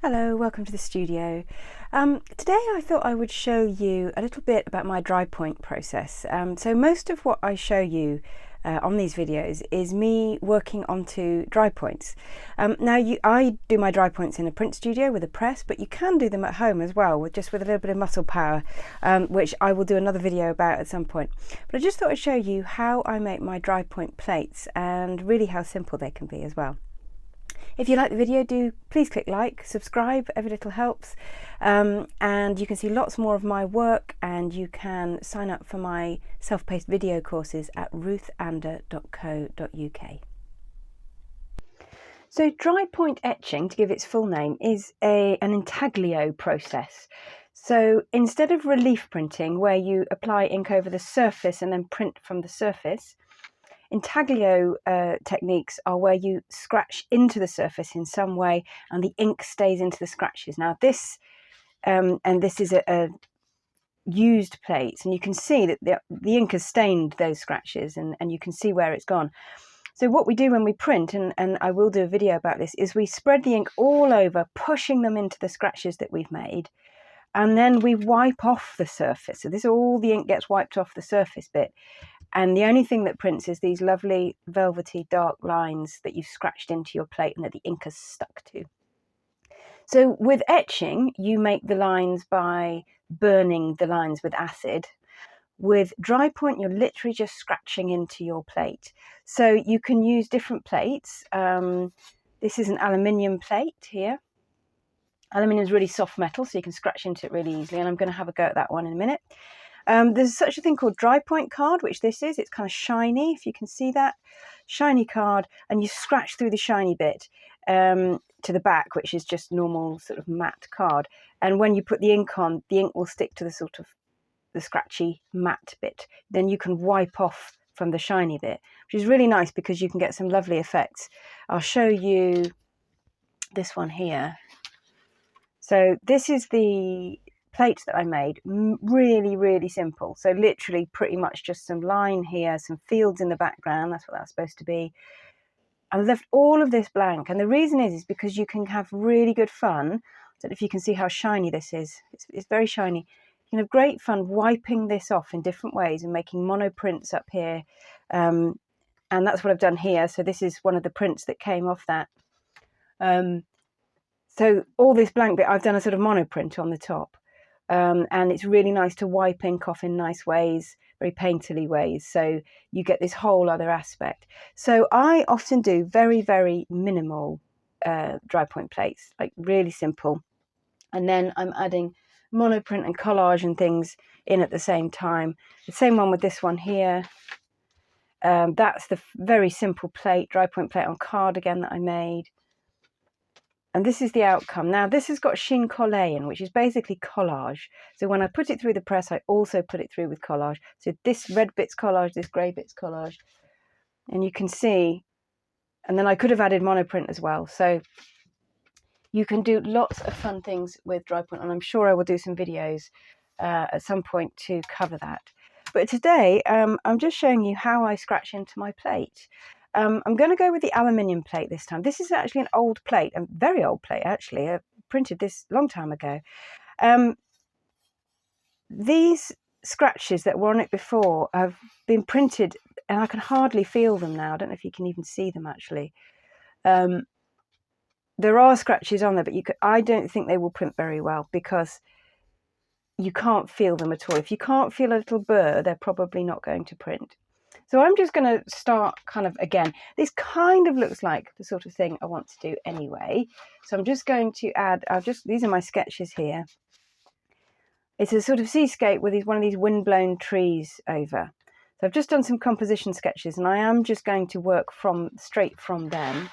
Hello, welcome to the studio. Today I thought I would show you a little bit about my dry point process. So most of what I show you on these videos is me working onto dry points. I do my dry points in a print studio with a press, but you can do them at home as well with a little bit of muscle power, which I will do another video about at some point. But I just thought I'd show you how I make my dry point plates and really how simple they can be as well. If you like the video, please click like, subscribe, every little helps, and you can see lots more of my work, and you can sign up for my self-paced video courses at ruthander.co.uk. So dry point etching, to give its full name, is an intaglio process. So instead of relief printing, where you apply ink over the surface and then print from the surface, intaglio techniques are where you scratch into the surface in some way and the ink stays into the scratches. Now this is a used plate, and you can see that the ink has stained those scratches, and you can see where it's gone. So what we do when we print, and I will do a video about this, is we spread the ink all over, pushing them into the scratches that we've made, and then we wipe off the surface. So all the ink gets wiped off the surface bit. And the only thing that prints is these lovely velvety dark lines that you've scratched into your plate and that the ink has stuck to. So with etching, you make the lines by burning the lines with acid. With dry point, you're literally just scratching into your plate. So you can use different plates. This is an aluminium plate here. Aluminium is really soft metal, so you can scratch into it really easily. And I'm going to have a go at that one in a minute. There's such a thing called Drypoint card, which this is. It's kind of shiny, if you can see that. Shiny card, and you scratch through the shiny bit to the back, which is just normal sort of matte card. And when you put the ink on, the ink will stick to the sort of the scratchy matte bit. Then you can wipe off from the shiny bit, which is really nice because you can get some lovely effects. I'll show you this one here. So this is the plate that I made, really simple. So literally pretty much just some line here, some fields in the background, that's what that's supposed to be. I left all of this blank, and the reason is because you can have really good fun. I don't know if you can see how shiny this is. It's very shiny. You can have great fun wiping this off in different ways and making monoprints up here, and that's what I've done here. So this is one of the prints that came off that. So all this blank bit, I've done a sort of monoprint on the top. And it's really nice to wipe ink off in nice ways, very painterly ways. So you get this whole other aspect. So I often do very minimal dry point plates, like really simple. And then I'm adding monoprint and collage and things in at the same time. The same one with this one here. That's the very simple plate, dry point plate on card again that I made. And this is the outcome. Now, this has got chine collé in, which is basically collage. So when I put it through the press, I also put it through with collage. So this red bit's collage, this grey bit's collage. And you can see, and then I could have added monoprint as well. So you can do lots of fun things with dry point, and I'm sure I will do some videos at some point to cover that. But today, I'm just showing you how I scratch into my plate. I'm going to go with the aluminium plate this time. This is actually an old plate, a very old plate actually. I printed this a long time ago. These scratches that were on it before have been printed, and I can hardly feel them now. I don't know if you can even see them actually. There are scratches on there, but I don't think they will print very well because you can't feel them at all. If you can't feel a little burr, they're probably not going to print. So I'm just going to start kind of again. This kind of looks like the sort of thing I want to do anyway. So I'm just going to add, these are my sketches here. It's a sort of seascape with one of these windblown trees over. So I've just done some composition sketches, and I am just going to work straight from them.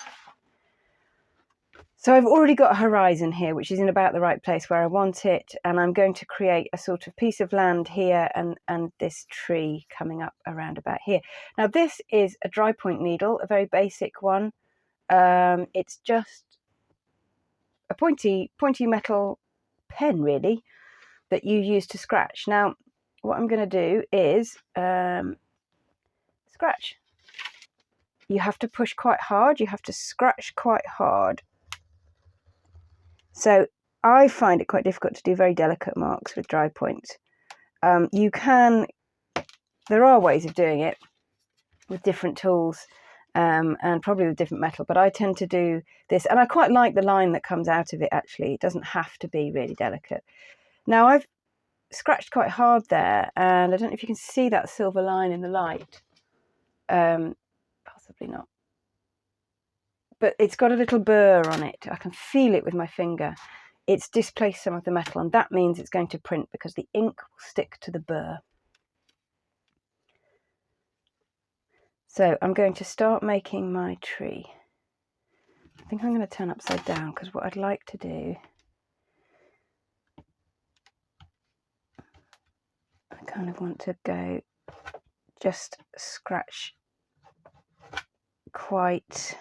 So I've already got a horizon here, which is in about the right place where I want it. And I'm going to create a sort of piece of land here and this tree coming up around about here. Now, this is a dry point needle, a very basic one. It's just a pointy metal pen, really, that you use to scratch. Now, what I'm going to do is scratch. You have to push quite hard. You have to scratch quite hard. So I find it quite difficult to do very delicate marks with dry point. There are ways of doing it with different tools and probably with different metal, but I tend to do this, and I quite like the line that comes out of it actually. It doesn't have to be really delicate. Now I've scratched quite hard there, and I don't know if you can see that silver line in the light. Possibly not. But it's got a little burr on it. I can feel it with my finger. It's displaced some of the metal, and that means it's going to print because the ink will stick to the burr. So I'm going to start making my tree. I think I'm going to turn upside down because what I'd like to do, I kind of want to go just scratch quite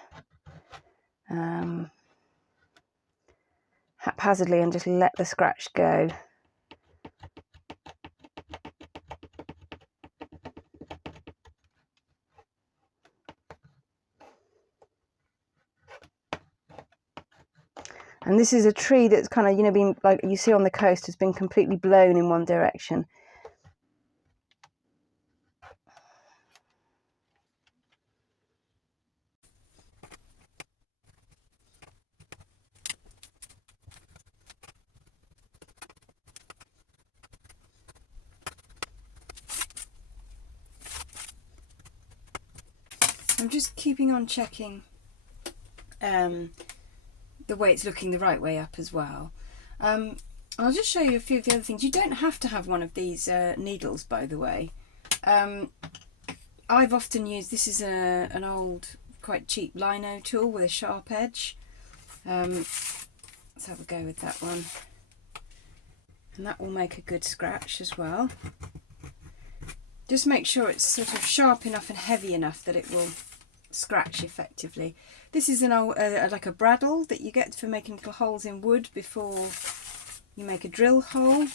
haphazardly and just let the scratch go. And this is a tree that's kind of, been, like you see on the coast, has been completely blown in one direction. I'm just keeping on checking the way it's looking the right way up as well. I'll just show you a few of the other things. You don't have to have one of these needles, by the way. I've often used, this is an old, quite cheap lino tool with a sharp edge. Let's have a go with that one. And that will make a good scratch as well. Just make sure it's sort of sharp enough and heavy enough that it will scratch effectively. This is an old, like a bradawl that you get for making little holes in wood before you make a drill hole.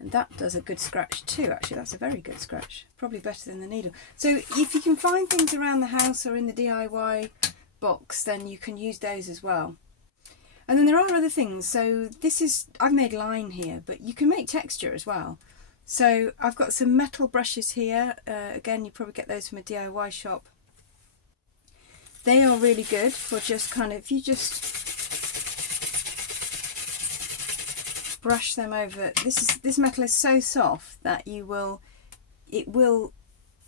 And that does a good scratch too, actually. That's a very good scratch, probably better than the needle. So if you can find things around the house or in the DIY box, then you can use those as well. And then there are other things. So this is, I've made line here, but you can make texture as well. So I've got some metal brushes here. Again, you probably get those from a DIY shop. They are really good for just kind of, if you just brush them over. This metal is so soft that it will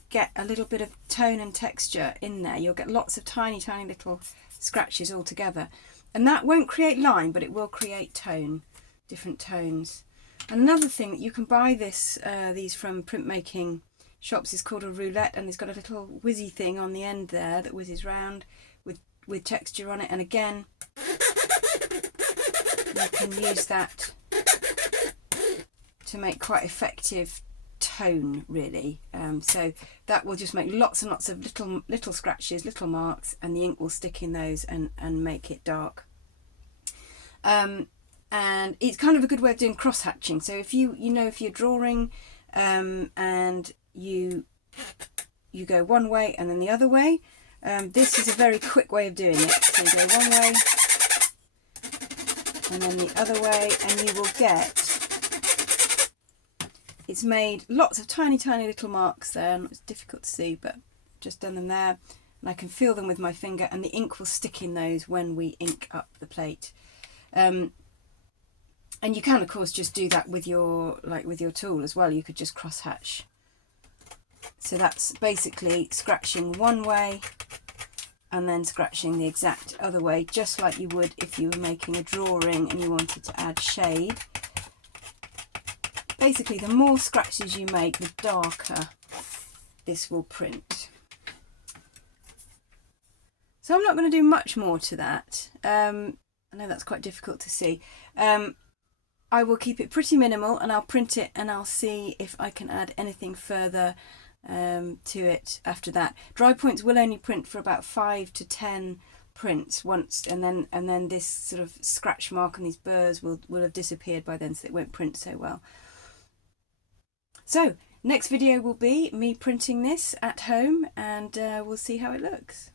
get a little bit of tone and texture in there. You'll get lots of tiny little scratches all together, and that won't create line, but it will create tone, different tones. And another thing that you can buy these from printmaking shops is called a roulette, and it's got a little whizzy thing on the end there that whizzes round with texture on it. And again, you can use that to make quite effective tone, really. So that will just make lots and lots of little scratches, little marks, and the ink will stick in those and make it dark. And it's kind of a good way of doing cross hatching. So if if you're drawing and you go one way and then the other way, this is a very quick way of doing it. So you go one way and then the other way, and you will get, it's made lots of tiny little marks there, and it's difficult to see, but I've just done them there, and I can feel them with my finger, and the ink will stick in those when we ink up the plate. And you can of course just do that with your tool as well. You could just cross hatch. So that's basically scratching one way and then scratching the exact other way, just like you would if you were making a drawing and you wanted to add shade. Basically, the more scratches you make, the darker this will print. So I'm not going to do much more to that. I know that's quite difficult to see. I will keep it pretty minimal, and I'll print it, and I'll see if I can add anything further to it after that. Dry points will only print for about 5 to 10 prints once, and then this sort of scratch mark and these burrs will have disappeared by then, so it won't print so well. So next video will be me printing this at home, and we'll see how it looks.